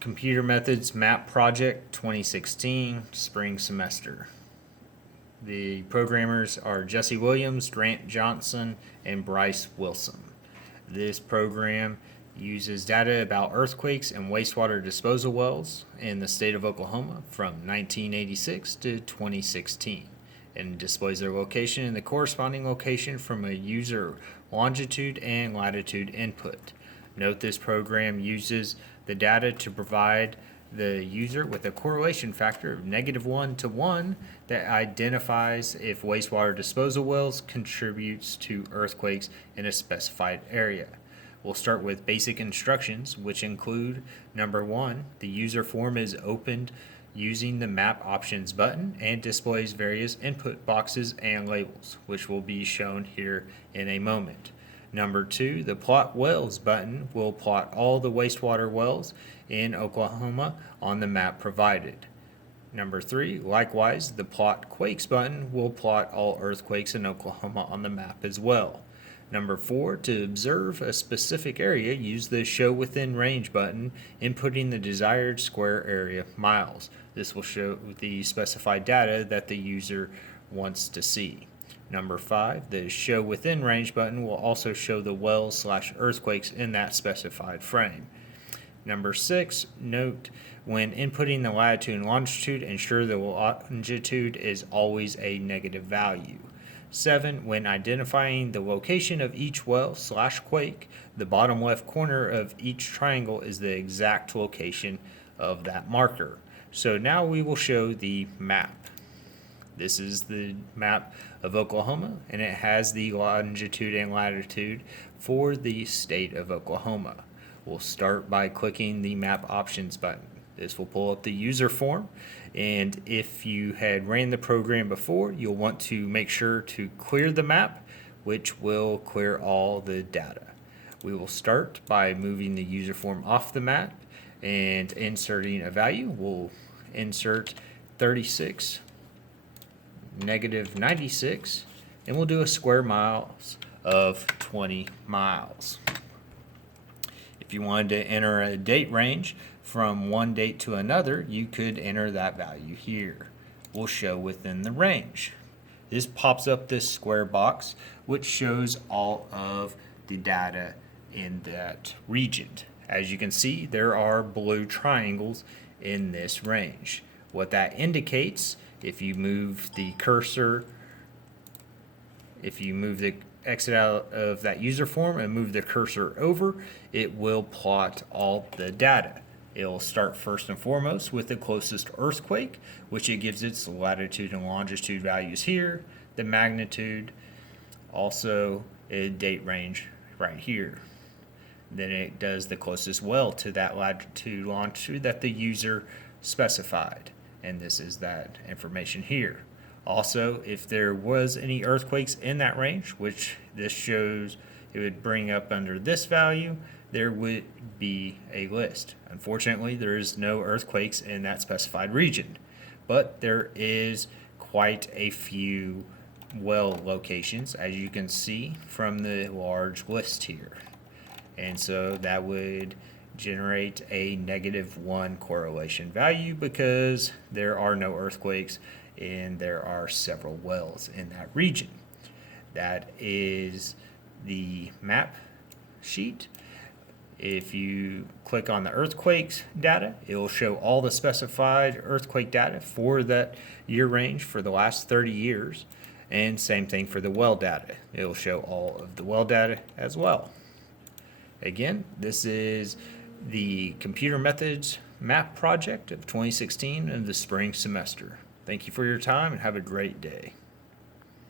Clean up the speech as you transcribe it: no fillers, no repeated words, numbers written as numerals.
Computer Methods Map Project 2016 Spring Semester. The programmers are Jesse Williams, Grant Johnson, and Bryce Wilson. This program uses data about earthquakes and wastewater disposal wells in the state of Oklahoma from 1986 to 2016 and displays their location and the corresponding location from a user longitude and latitude input. Note this program uses the data to provide the user with a correlation factor of -1 to 1 that identifies if wastewater disposal wells contributes to earthquakes in a specified area. We'll start with basic instructions, which include number 1, the user form is opened using the map options button and displays various input boxes and labels, which will be shown here in a moment. Number 2, the Plot Wells button will plot all the wastewater wells in Oklahoma on the map provided. Number 3, likewise, the Plot Quakes button will plot all earthquakes in Oklahoma on the map as well. Number 4, to observe a specific area, use the Show Within Range button, inputting the desired square area miles. This will show the specified data that the user wants to see. Number 5, the Show Within Range button will also show the wells/earthquakes in that specified frame. Number 6, note when inputting the latitude and longitude, ensure the longitude is always a negative value. 7, when identifying the location of each well/quake, the bottom left corner of each triangle is the exact location of that marker. So now we will show the map. This is the map of Oklahoma, and it has the longitude and latitude for the state of Oklahoma. We'll start by clicking the Map Options button. This will pull up the user form, and if you had ran the program before, you'll want to make sure to clear the map, which will clear all the data. We will start by moving the user form off the map and inserting a value. We'll insert 36, -96, and we'll do a square miles of 20 miles. If you wanted to enter a date range from one date to another, you could enter that value here. We'll show within the range. This pops up this square box, which shows all of the data in that region. As you can see, there are blue triangles in this range. What that indicates, if you move the exit out of that user form and move the cursor over, it will plot all the data. It will start first and foremost with the closest earthquake, which it gives its latitude and longitude values here, the magnitude, also a date range right here. Then it does the closest well to that latitude, longitude that the user specified, and this is that information here. Also, if there was any earthquakes in that range, which this shows it would bring up under this value, there would be a list. Unfortunately, there is no earthquakes in that specified region, but there is quite a few well locations, as you can see from the large list here. And so that would generate a -1 correlation value because there are no earthquakes and there are several wells in that region. That is the map sheet. If you click on the earthquakes data, it will show all the specified earthquake data for that year range for the last 30 years. And same thing for the well data. It will show all of the well data as well. Again, this is the Computer Methods Map Project of 2016 in the spring semester. Thank you for your time and have a great day.